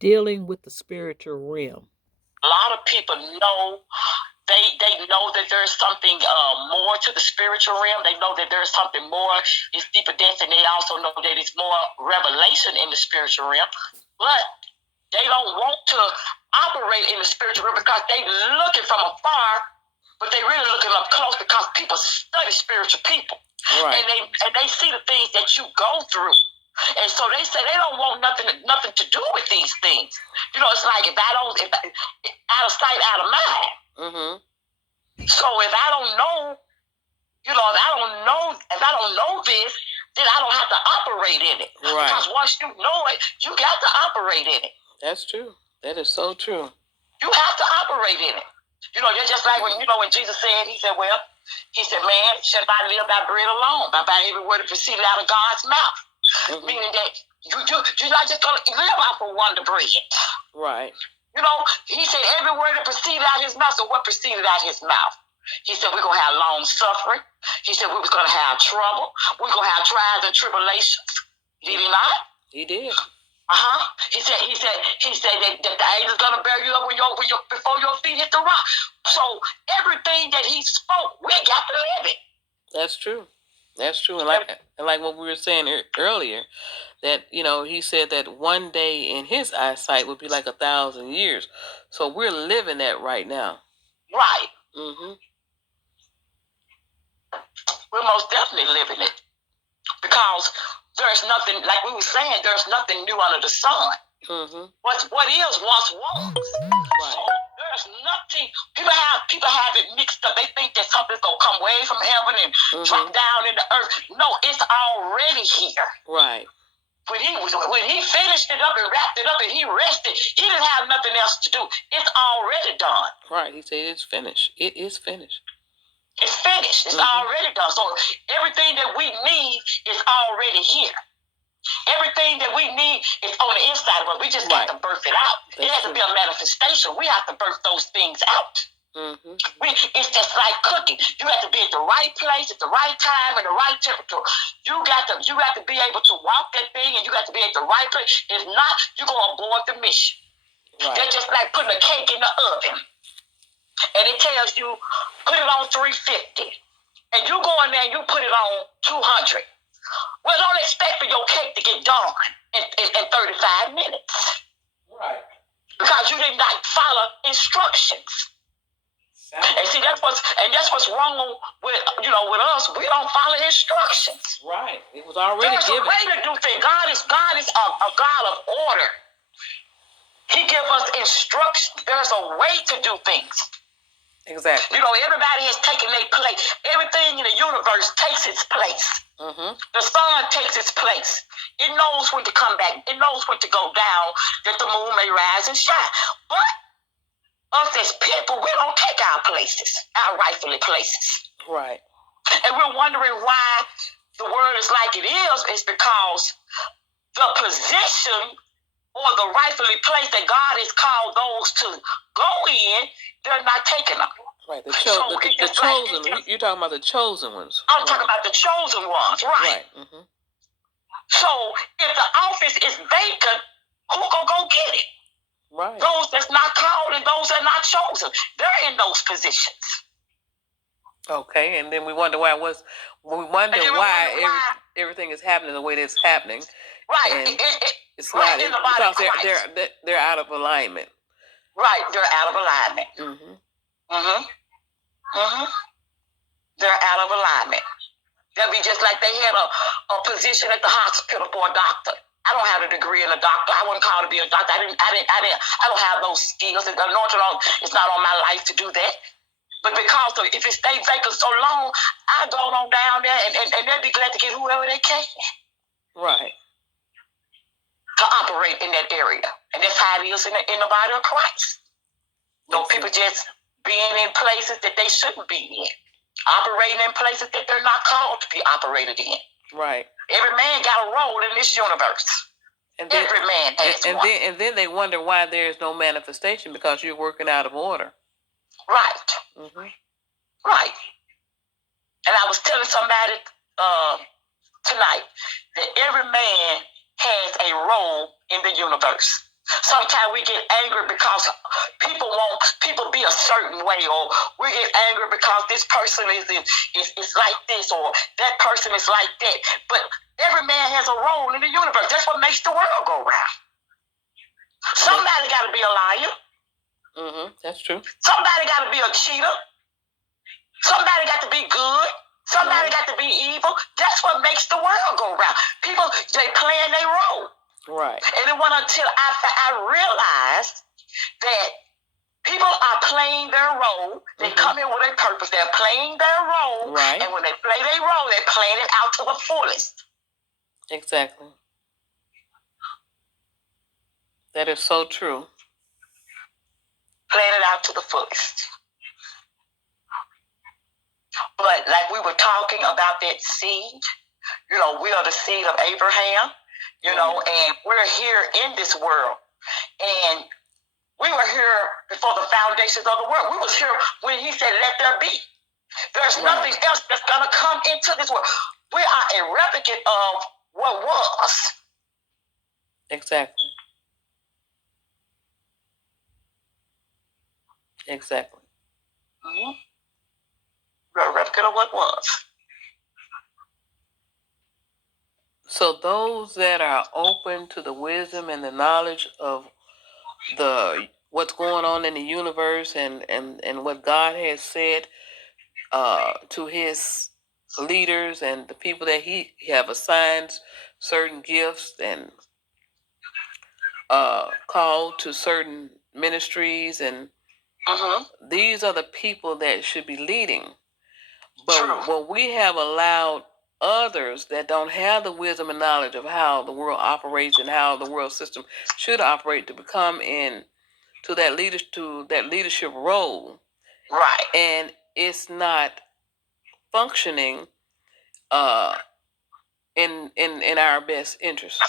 Dealing with the spiritual realm. A lot of people know they know that there's something more to the spiritual realm. They know that there's something more. It's deeper depths, and they also know that it's more revelation in the spiritual realm. But they don't want to operate in the spiritual realm because they looking from afar, but they really looking up close because people study spiritual people. Right. And they see the things that you go through. And so they say they don't want nothing to do with these things. You know, it's like if out of sight, out of mind. Mm-hmm. So if I don't know, you know, if I don't know this, then I don't have to operate in it. Right. Because once you know it, you got to operate in it. That's true. That is so true. You have to operate in it. You know, just like when Jesus said, he said, man, shall not live by bread alone, but by every word that proceeded out of God's mouth. Mm-hmm. Meaning that you're not just going to live off of wonder bread. Right. You know, he said every word that proceeded out his mouth. So what proceeded out his mouth? He said we're going to have long suffering. He said we was going to have trouble. We're going to have trials and tribulations. Did he not? He did. He said that the angel's gonna bear you up before your feet hit the rock. So everything that he spoke, we got to live it. That's true. That's true. And like what we were saying earlier, that he said that one day in his eyesight would be like 1,000 years. So we're living that right now. Right. Mm-hmm. We're most definitely living it because there's nothing, like we were saying, there's nothing new under the sun. Mm-hmm. What is once was. Right. So there's nothing. People have it mixed up. They think that something's gonna come way from heaven and drop down in the earth. No, it's already here. Right. When he finished it up and wrapped it up and he rested, he didn't have nothing else to do. It's already done. Right. He said it's finished. It is finished. It's finished. It's already done. So everything that we need is already here. Everything that we need is on the inside of us. We just got to birth it out. It has to be a manifestation. We have to birth those things out. Mm-hmm. It's just like cooking. You have to be at the right place at the right time and the right temperature. You got to be able to walk that thing, and you got to be at the right place. If not, you're gonna abort the mission. Right. They're just like putting a cake in the oven, and it tells you put it on 350, and you go in there and you put it on 200. Well, don't expect for your cake to get done in 35 minutes. Right. Because you did not follow instructions. And see, that's what's wrong with us. We don't follow instructions. Right. It was already given. There's a way to do things. God is a God of order. He gives us instructions. There's a way to do things. Exactly. Everybody has taken their place. Everything in the universe takes its place. Mm-hmm. The sun takes its place. It knows when to come back. It knows when to go down, that the moon may rise and shine. But us as people, we don't take our places, our rightfully places. Right. And we're wondering why the world is like it is because the position or the rightfully place that God has called those to go in, they're not taking them. Right, the chosen. You're talking about the chosen ones. I'm talking about the chosen ones, right? Mm-hmm. So if the office is vacant, who gonna go get it? Right. Those that's not called and those that are not chosen, they're in those positions. Okay, and then we wonder why everything is happening the way that it's happening. Right. It's not because they're out of alignment. Right, they're out of alignment. Mm-hmm. Mm-hmm. Mm-hmm. They're out of alignment. They'll be just like they had a position at the hospital for a doctor. I don't have a degree in a doctor. I wasn't called to be a doctor. I don't have those skills. The anointing it's not on my life to do that. But because if it stays vacant so long, I go on down there and they'll be glad to get whoever they can. Right. To operate in that area. And that's how it is in the body of Christ. People just being in places that they shouldn't be in. Operating in places that they're not called to be operated in. Right. Every man got a role in this universe. And then, every man has one. And then they wonder why there's no manifestation because you're working out of order. Right. Mm-hmm. Right. And I was telling somebody tonight that every man has a role in the universe. Sometimes we get angry because people be a certain way, or we get angry because this person is like this, or that person is like that. But every man has a role in the universe. That's what makes the world go round. Somebody got to be a liar. That's true. Somebody got to be a cheater. Somebody got to be good. Somebody got to be evil. That's what makes the world go round. People, they playing their role. Right. And it wasn't until I realized that people are playing their role. They come in with a purpose. They're playing their role. Right. And when they play their role, they're playing it out to the fullest. Exactly. That is so true. Playing it out to the fullest. But like we were talking about that seed, we are the seed of Abraham, and we're here in this world. And we were here before the foundations of the world. We was here when he said, let there be. There's nothing else that's going to come into this world. We are a replicate of what was. Exactly. Exactly. We're a replicate of what was. So those that are open to the wisdom and the knowledge of what's going on in the universe and what God has said to his leaders and the people that he have assigned certain gifts and called to certain ministries, and these are the people that should be leading. But what we have allowed others that don't have the wisdom and knowledge of how the world operates and how the world system should operate to become to that leadership role. Right. And it's not functioning in our best interest.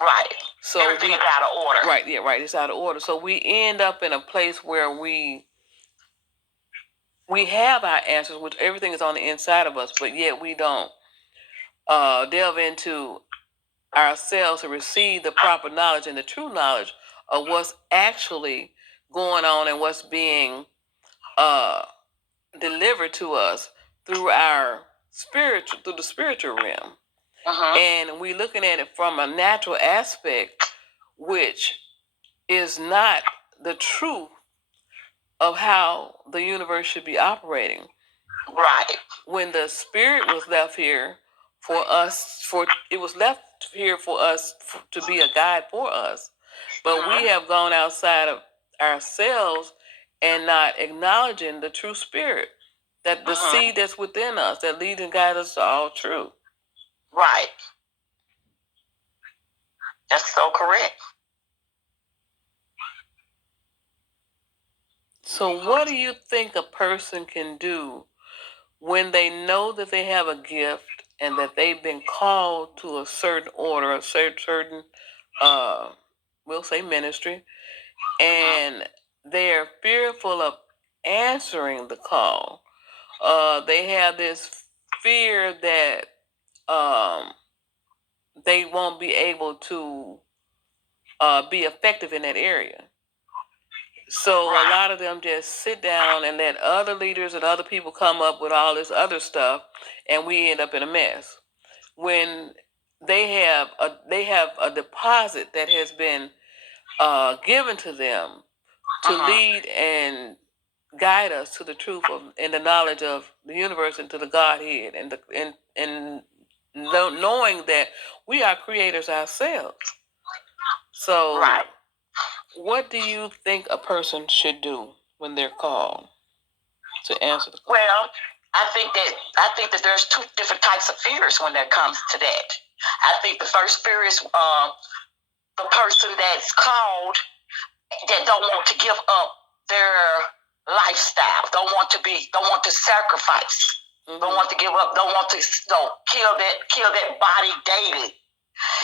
Right. So everything is out of order. Right, yeah, right. It's out of order. So we end up in a place where we have our answers, which everything is on the inside of us, but yet we don't delve into ourselves to receive the proper knowledge and the true knowledge of what's actually going on and what's being delivered to us through the spiritual realm. And we're looking at it from a natural aspect, which is not the truth of how the universe should be operating. Right. When the spirit was left here for us, it was left here for us to be a guide for us. But we have gone outside of ourselves and not acknowledging the true spirit, that the seed that's within us, that leads and guides us to all truth. Right. That's so correct. So what do you think a person can do when they know that they have a gift and that they've been called to a certain order, a certain we'll say ministry, and they're fearful of answering the call? They have this fear that they won't be able to be effective in that area. So a lot of them just sit down and let other leaders and other people come up with all this other stuff, and we end up in a mess. When they have a deposit that has been given to them to lead and guide us to the truth and the knowledge of the universe and to the Godhead, and knowing that we are creators ourselves. So, what do you think a person should do when they're called to answer the call? Well, I think that there's two different types of fears when it comes to that. I think the first fear is the person that's called that don't want to give up their lifestyle, don't want to sacrifice, don't want to give up, don't want to kill that body daily.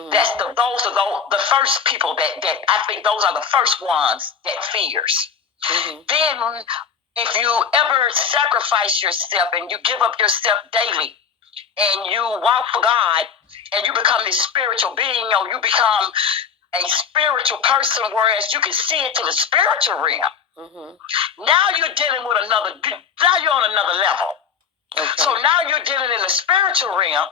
Those are the first people that I think those are the first ones that fears. Then if you ever sacrifice yourself and you give up yourself daily and you walk for God and you become this spiritual being, or you become a spiritual person, whereas you can see it to the spiritual realm. Now you're dealing with now you're on another level. Okay. So now you're dealing in the spiritual realm,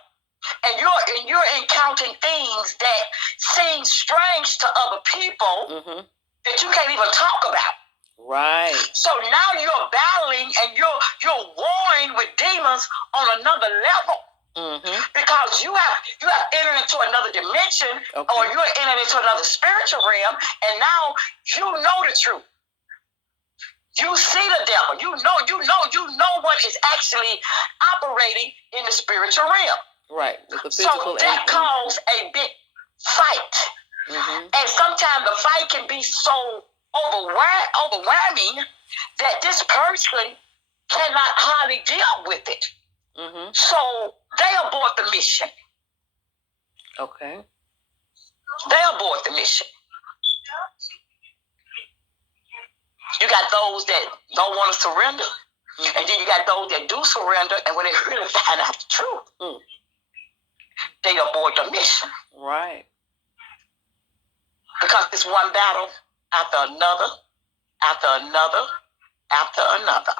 and you're encountering things that seem strange to other people that you can't even talk about. Right. So now you're battling and you're warring with demons on another level. Because you have entered into another dimension, or you're entered into another spiritual realm, and now you know the truth. You see the devil. You know what is actually operating in the spiritual realm. Right. So that caused a big fight. And sometimes the fight can be so overwhelming that this person cannot hardly deal with it. So they abort the mission. Okay. They abort the mission. You got those that don't want to surrender. And then you got those that do surrender, and when they really find out the truth, they abort the mission. Right. Because it's one battle after another, after another, after another.